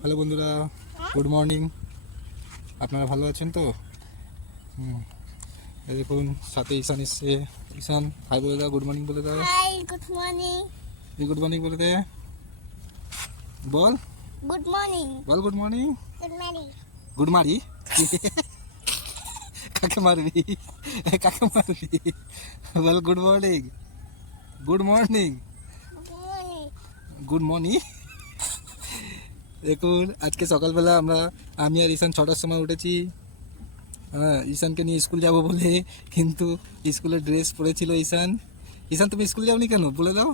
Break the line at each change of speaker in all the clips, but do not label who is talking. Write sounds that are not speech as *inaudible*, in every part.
Hello বন্ধুরা good morning আপনারা ভালো আছেন তো? হুম। দেখুন সাথে ঈশান এসছে। ঈশান হাই বলে দাও গুড মর্নিং বলে দাও।
গুড মর্নিং
গুড মর্নিং বলে দে। বল।
গুড মর্নিং
বল good morning
good morning
good মারি কাকে মারবি? কাকে মারবি? বল good morning good morning
good morning
good morning দেখুন আজকে সকালবেলা আমরা আমি আর ঈশান ছটার সময় উঠেছি। হ্যাঁ ঈশানকে নিয়ে স্কুল যাব বলে কিন্তু স্কুলের ড্রেস পরেছিল ঈশান। ঈশান তুমি স্কুল যাওনি কেন? বলে দাও।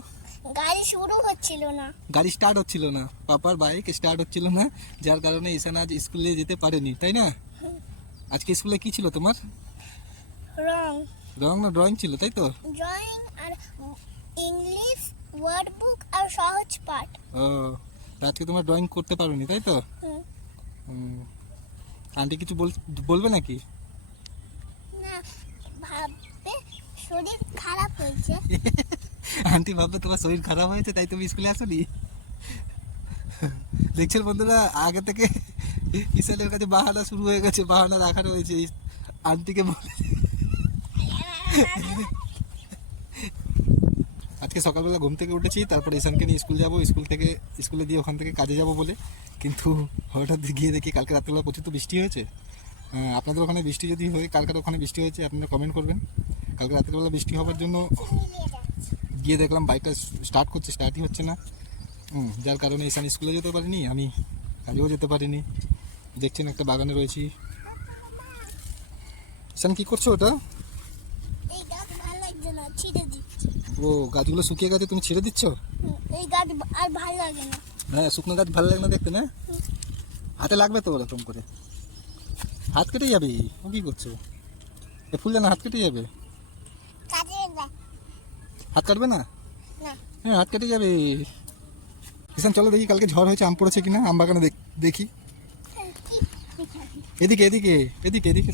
গাড়ি শুরু হচ্ছিল না।
গাড়ি স্টার্ট হচ্ছিল না। পাপার বাইক স্টার্ট হচ্ছিল না যার কারণে ঈশান আজ স্কুলে যেতে পারেনি তাই না? আজকে স্কুলে কি ছিল তোমার?
রং।
রং না ড্রয়িং ছিল তাই তো?
ড্রয়িং আর ইংলিশ ওয়ার্ড বুক আর সহজ পাঠ।
ও আজকে তোমার ড্রয়িং করতে পারোনি তাই তো। আন্টি কিছু বল- বলবে নাকি?
না ভাববে শরীর খারাপ হয়েছে। *laughs*
আন্টি ভাববে তোমার শরীর খারাপ হয়েছে তাই তুমি স্কুলে আসোনি? *laughs* দেখছেন বন্ধুরা আগে থেকে ইসালের কাছে বাহানা শুরু হয়ে গেছে বাহানা রাখা রয়েছে। আন্টিকে বলে *laughs* আজকে সকালবেলা ঘুম থেকে উঠেছি, তারপরে ঈশানকে নিয়ে স্কুল যাব, স্কুল থেকে, স্কুলে দিয়ে ওখান থেকে কাজে যাব বলে। কিন্তু হঠাৎ গিয়ে দেখি কালকে রাত্রেবেলা প্রচুর তো বৃষ্টি হয়েছে। আপনাদের ওখানে বৃষ্টি যদি হয়, কালকার ওখানে বৃষ্টি হয়েছে, আপনারা কমেন্ট করবেন। কালকে রাত্রেবেলা বৃষ্টি হওয়ার জন্য গিয়ে দেখলাম বাইকটা স্টার্ট করছে স্টার্টই হচ্ছে না। যার কারণে ঈশান স্কুলে যেতে পারিনি, আমি কাজেও যেতে পারিনি। দেখছেন একটা বাগানে রয়েছি। ঈশান, কী করছ ওটা? ও গাছগুলো শুকিয়ে গেছে তুমি ছেড়ে দিচ্ছ?
এই গাছ আর ভালো লাগে না।
হ্যাঁ শুকনো গাছ ভালো লাগে না দেখতে না? হাতে লাগবে তো ওরকম করে। হাত কেটে যাবে ও কি করছ? এ ফুল না হাত কেটে যাবে। হাত কাটবে না? হ্যাঁ হাত কেটে যাবে। ঈশান চলো দেখি কালকে ঝড় হয়েছে আম পড়েছে কিনা? আম বাগানে দেখ- দেখি। এদিকে এদিকে এদিকে এদিকে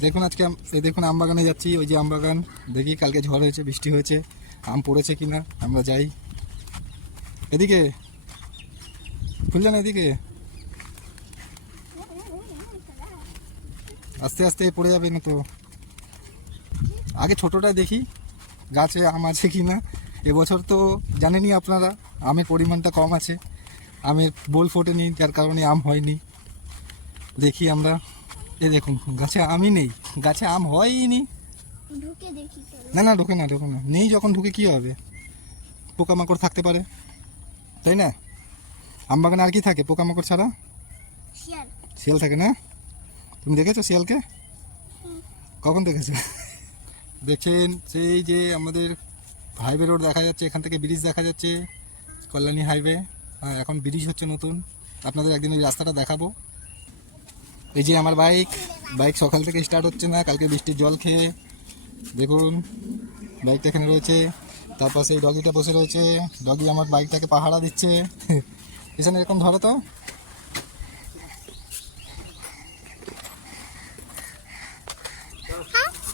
দেখুন আজকে দেখুন আম বাগানে যাচ্ছি ওই যে আম বাগান। দেখি কালকে ঝড় হয়েছে বৃষ্টি হয়েছে। আম পড়েছে কিনা, আমরা যাই। এদিকে ফুলজান এদিকে? আস্তে আস্তে পড়ে যাবে না তো। আগে ছোটোটায় দেখি, গাছে আম আছে কি না এবছর তো জানেনই আপনারা, আমের পরিমাণটা কম আছে। আমের বোল ফোটেনি, যার কারণে আম হয়নি। দেখি আমরা। এ দেখুন, গাছে আমই নেই, গাছে আম হয়নি
ঢুকে দেখি
না না ঢোকে না ঢোকে না। নেই যখন ঢুকে কি হবে? পোকামাকড় থাকতে পারে। তাই না? আম বাগানে আর কি থাকে পোকামাকড় ছাড়া?
শিয়াল।
শিয়াল থাকে না? তুমি দেখেছ শিয়ালকে? কখন দেখেছ? দেখছেন সেই যে আমাদের হাইওয়ে রোড দেখা যাচ্ছে এখান থেকে ব্রিজ দেখা যাচ্ছে কল্যাণী হাইওয়ে হ্যাঁ এখন ব্রিজ হচ্ছে নতুন। আপনাদের একদিন ওই রাস্তাটা দেখাবো। এই যে আমার বাইক বাইক সকাল থেকে স্টার্ট হচ্ছে না কালকে বৃষ্টির জল খেয়ে দেখুন বাইকটা এখানে রয়েছে তারপর সেই ডগিটা বসে রয়েছে। ডগি আমার বাইকটাকে পাহারা দিচ্ছে। *laughs* এখানে এরকম ধরো তো?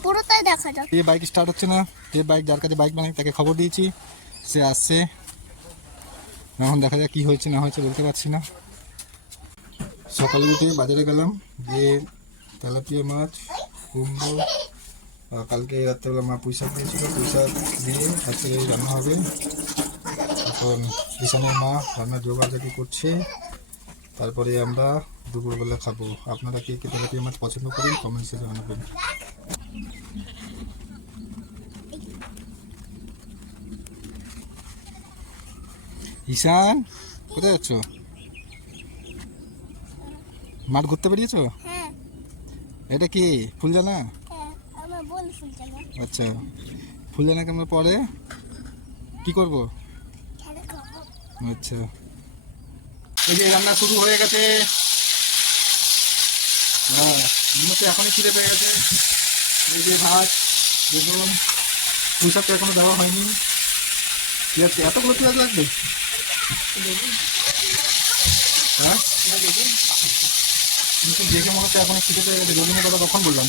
পুরোটাই দেখা যাক।
যে বাইক স্টার্ট হচ্ছে না। যে বাইক যার কাছে বাইক বানাই তাকে খবর দিয়েছি। সে আসছে। এখন দেখা যাক কী হয়েছে না হয়েছে বলতে পারছি না। সকালে উঠে বাজারে গেলাম। গিয়ে তেলাপিয়া মাছ কুমড়ো কালকে রাত্রেবেলা মা শাক দিয়েছিল শাক দিয়ে আজকে রান্না হবে। এখন কিষানের মা রান্নার জোগাড় করছে। তারপরে আমরা দুপুরবেলা খাব। আপনারা কে কে তেলাপিয়া মাছ পছন্দ করেন? কমেন্টসে জানাবেন। ঈশান কোথায় যাচ্ছ? মাঠ ঘুরতে বেরিয়েছো?
হ্যাঁ।
এটা কি ফুলজানা
হ্যাঁ আমার বোন ফুলছে না
আচ্ছা ফুলজানাকে কেমন পরে? কি করব? আচ্ছা। এই যে রান্না শুরু হয়ে গেছে। হ্যাঁ এখনই খিদে পেয়ে গেছে। এই যে ভাত পুষাপ তো এখনও দেওয়া হয়নি। পেঁয়াজ এতগুলো পেঁয়াজ লাগবে? হ্যাঁ? দেখে মনে হচ্ছে এখন খিদে পেয়ে গেছে। রবিনের কথা কখন বললাম।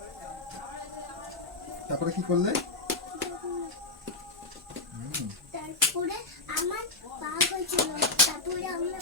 তারপরে কি করলে?
তারপরে আমার পা হয়েছিল। তারপরে আমরা